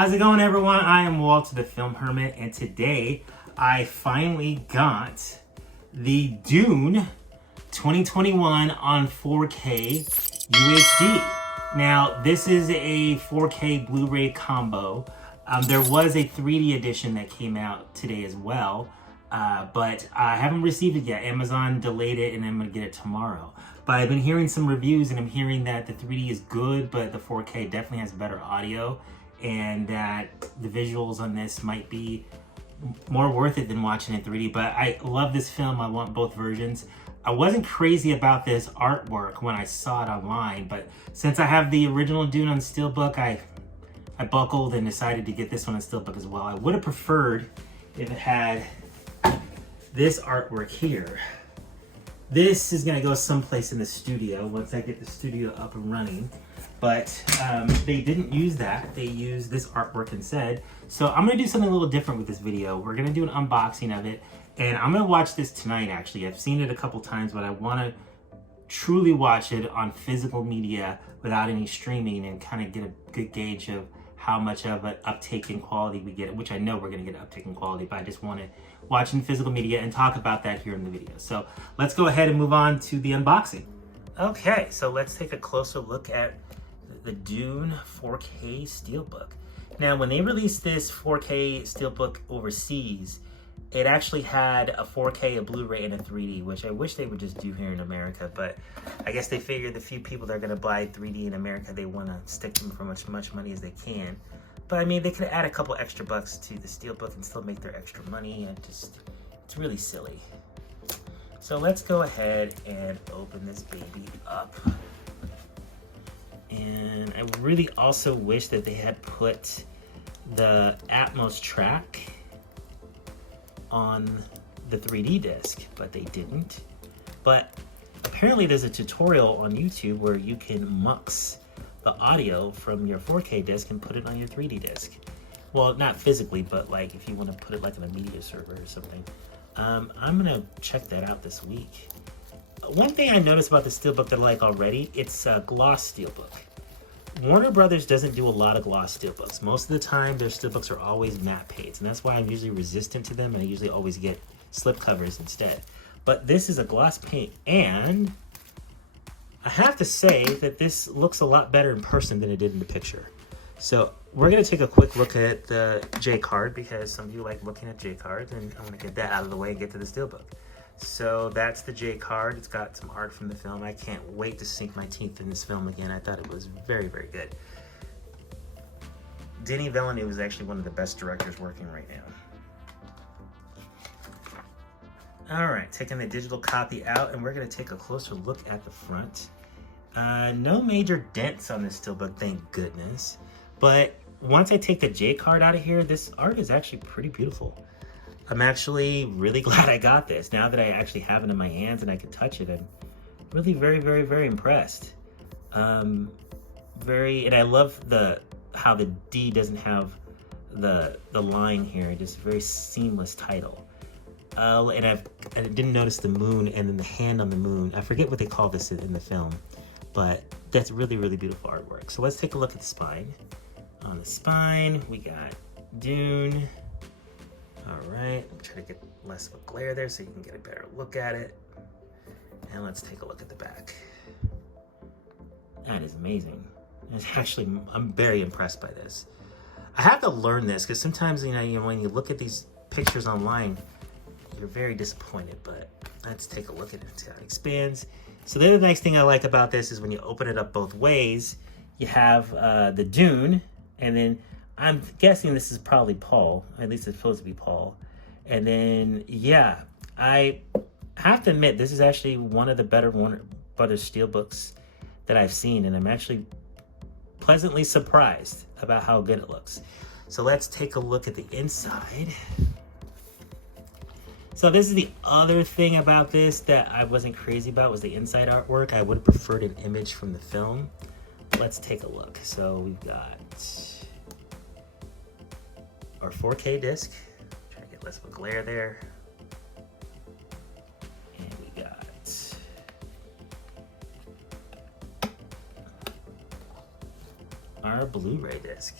How's it going, everyone? I am Walter the Film Hermit, and today I finally got the Dune 2021 on 4K UHD. Now, this is a 4K Blu-ray combo. There was a 3D edition that came out today as well, but I haven't received it yet. Amazon delayed it, and I'm going to get it tomorrow. But I've been hearing some reviews, and I'm hearing that the 3D is good, but the 4K definitely has better audio, and that the visuals on this might be more worth it than watching it in 3D. But I love this film. I want both versions. I wasn't crazy about this artwork when I saw it online, but since I have the original Dune on Steelbook, I buckled and decided to get this one on Steelbook as well. I would have preferred if it had this artwork here. This is gonna go someplace in the studio once I get the studio up and running. But they didn't use that. They used this artwork instead. So I'm gonna do something a little different with this video. We're gonna do an unboxing of it, and I'm gonna watch this tonight, actually. I've seen it a couple times, but I wanna truly watch it on physical media without any streaming and kind of get a good gauge of how much of an uptake in quality we get, which I know we're gonna get an uptake in quality, but I just wanna watch in physical media and talk about that here in the video. So let's go ahead and move on to the unboxing. Okay, so let's take a closer look at the Dune 4K Steelbook. Now, when they released this 4K Steelbook overseas, it actually had a 4K, a Blu-ray, and a 3D, which I wish they would just do here in America, but I guess they figured the few people that are gonna buy 3D in America, they wanna stick them for much money as they can. But I mean, they could add a couple extra bucks to the Steelbook and still make their extra money, and it's really silly. So let's go ahead and open this baby up. And I really also wish that they had put the Atmos track on the 3D disc, but they didn't. But apparently there's a tutorial on YouTube where you can mux the audio from your 4K disc and put it on your 3D disc. Well, not physically, but like if you want to put it like on a media server or something. I'm gonna check that out this week. One thing I noticed about the Steelbook that I like already, it's a gloss Steelbook. Warner Brothers doesn't do a lot of gloss Steelbooks. Most of the time, their Steelbooks are always matte paints, and that's why I'm usually resistant to them, and I usually always get slip covers instead. But this is a gloss paint, and I have to say that this looks a lot better in person than it did in the picture. So we're gonna take a quick look at the J card, because some of you like looking at J cards, and I'm gonna get that out of the way and get to the Steelbook. So that's the J card. It's got some art from the film. I can't wait to sink my teeth in this film again. I thought it was very, very good. Denis Villeneuve is actually one of the best directors working right now. All right, taking the digital copy out, and we're gonna take a closer look at the front. No major dents on this Steelbook, thank goodness. But once I take the J card out of here, this art is actually pretty beautiful. I'm actually really glad I got this. Now that I actually have it in my hands and I can touch it, I'm really very, very, very impressed. And I love how the D doesn't have the line here, just a very seamless title. And I didn't notice the moon and then the hand on the moon. I forget what they call this in the film, but that's really, really beautiful artwork. So let's take a look at the spine. On the spine, we got Dune. All right, I'm trying to get less of a glare there so you can get a better look at it. And let's take a look at the back. That is amazing. It's actually, I'm very impressed by this. I have to learn this because sometimes, you know, when you look at these pictures online, you're very disappointed, but let's take a look at it, see how it expands. So the other nice thing I like about this is when you open it up both ways, you have the Dune, and then I'm guessing this is probably Paul. At least it's supposed to be Paul. And then, yeah, I have to admit, this is actually one of the better Warner Brothers Steelbooks that I've seen. And I'm actually pleasantly surprised about how good it looks. So let's take a look at the inside. So this is the other thing about this that I wasn't crazy about, was the inside artwork. I would have preferred an image from the film. Let's take a look. So we've got our 4K disc. Try to get less of a glare there. And we got our Blu-ray disc.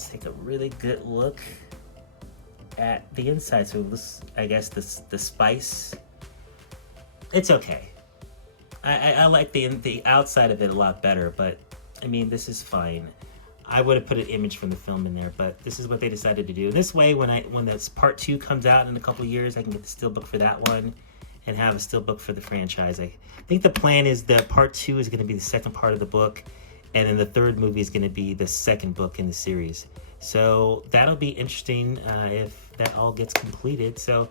let's take a really good look at the inside. So this, I guess the spice, it's okay. I like the outside of it a lot better, but I mean, this is fine. I would have put an image from the film in there, but this is what they decided to do. This way, when this part 2 comes out in a couple of years, I can get the steelbook for that one and have a steelbook for the franchise. I think the plan is that part 2 is going to be the second part of the book, and then the third movie is going to be the second book in the series. So that'll be interesting if that all gets completed. So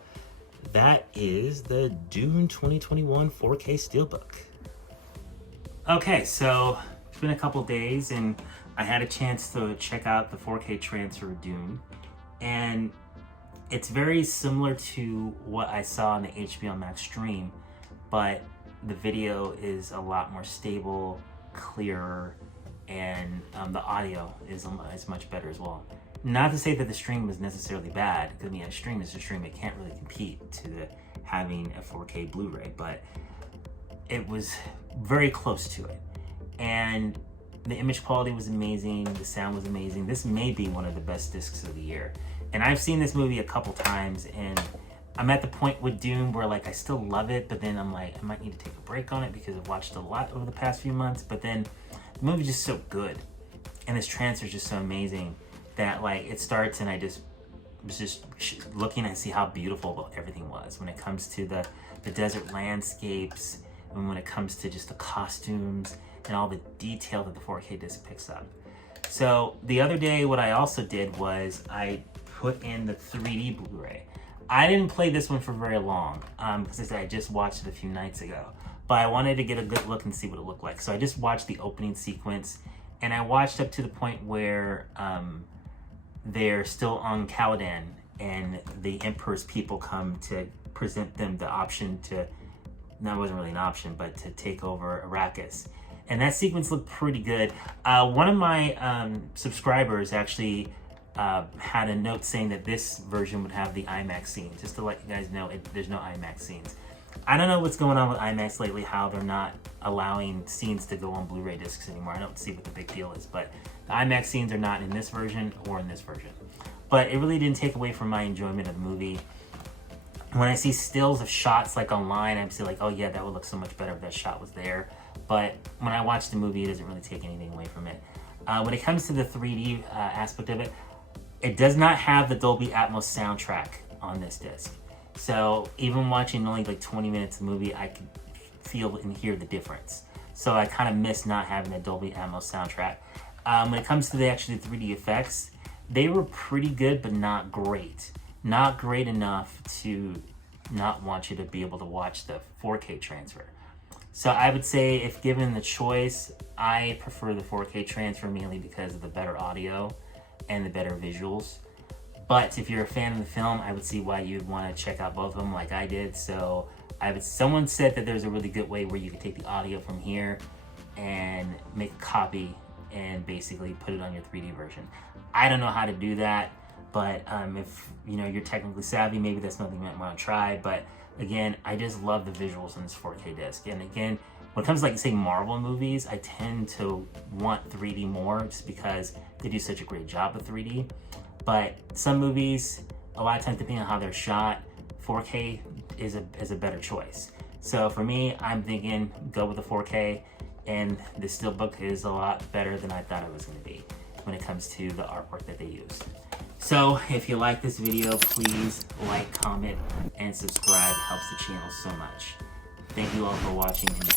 that is the Dune 2021 4K steelbook. Okay, so it's been a couple days and I had a chance to check out the 4K transfer of Dune, and it's very similar to what I saw on the HBO Max stream, but the video is a lot more stable, clearer, and the audio is much better as well. Not to say that the stream was necessarily bad, because I mean, a stream is a stream. It can't really compete to having a 4K Blu-ray, but it was very close to it. And the image quality was amazing, the sound was amazing. This may be one of the best discs of the year. And I've seen this movie a couple times, and I'm at the point with Dune where like I still love it, but then I'm like, I might need to take a break on it because I've watched a lot over the past few months. But then the movie's just so good, and this transfer is just so amazing that like it starts and I just was just looking and see how beautiful everything was when it comes to the desert landscapes, and when it comes to just the costumes and all the detail that the 4K disc picks up. So the other day, what I also did was I put in the 3D Blu-ray. I didn't play this one for very long because I just watched it a few nights ago, but I wanted to get a good look and see what it looked like. So I just watched the opening sequence, and I watched up to the point where they're still on Caladan and the Emperor's people come to present them the option to, that wasn't really an option, but to take over Arrakis. And that sequence looked pretty good. One of my subscribers actually had a note saying that this version would have the IMAX scenes. Just to let you guys know, there's no IMAX scenes. I don't know what's going on with IMAX lately, how they're not allowing scenes to go on Blu-ray discs anymore. I don't see what the big deal is, but the IMAX scenes are not in this version or in this version. But it really didn't take away from my enjoyment of the movie. When I see stills of shots like online, I'm still like, oh yeah, that would look so much better if that shot was there. But when I watch the movie, it doesn't really take anything away from it. When it comes to the 3D aspect of it, it does not have the Dolby Atmos soundtrack on this disc. So even watching only like 20 minutes of the movie, I could feel and hear the difference. So I kind of miss not having the Dolby Atmos soundtrack. When it comes to the actually 3D effects, they were pretty good, but not great. Not great enough to not want you to be able to watch the 4K transfer. So I would say if given the choice, I prefer the 4K transfer mainly because of the better audio and the better visuals. But if you're a fan of the film, I would see why you'd want to check out both of them like I did. So someone said that there's a really good way where you could take the audio from here and make a copy and basically put it on your 3D version. I don't know how to do that, but if you're technically savvy, maybe that's something you might want to try. But again, I just love the visuals in this 4K disc. And again, when it comes to like say Marvel movies, I tend to want 3D more just because they do such a great job with 3D. But some movies, a lot of times depending on how they're shot, 4K is a better choice. So for me, I'm thinking go with the 4K, and the steelbook is a lot better than I thought it was going to be when it comes to the artwork that they used. So if you like this video, please like, comment, and subscribe. It helps the channel so much. Thank you all for watching, and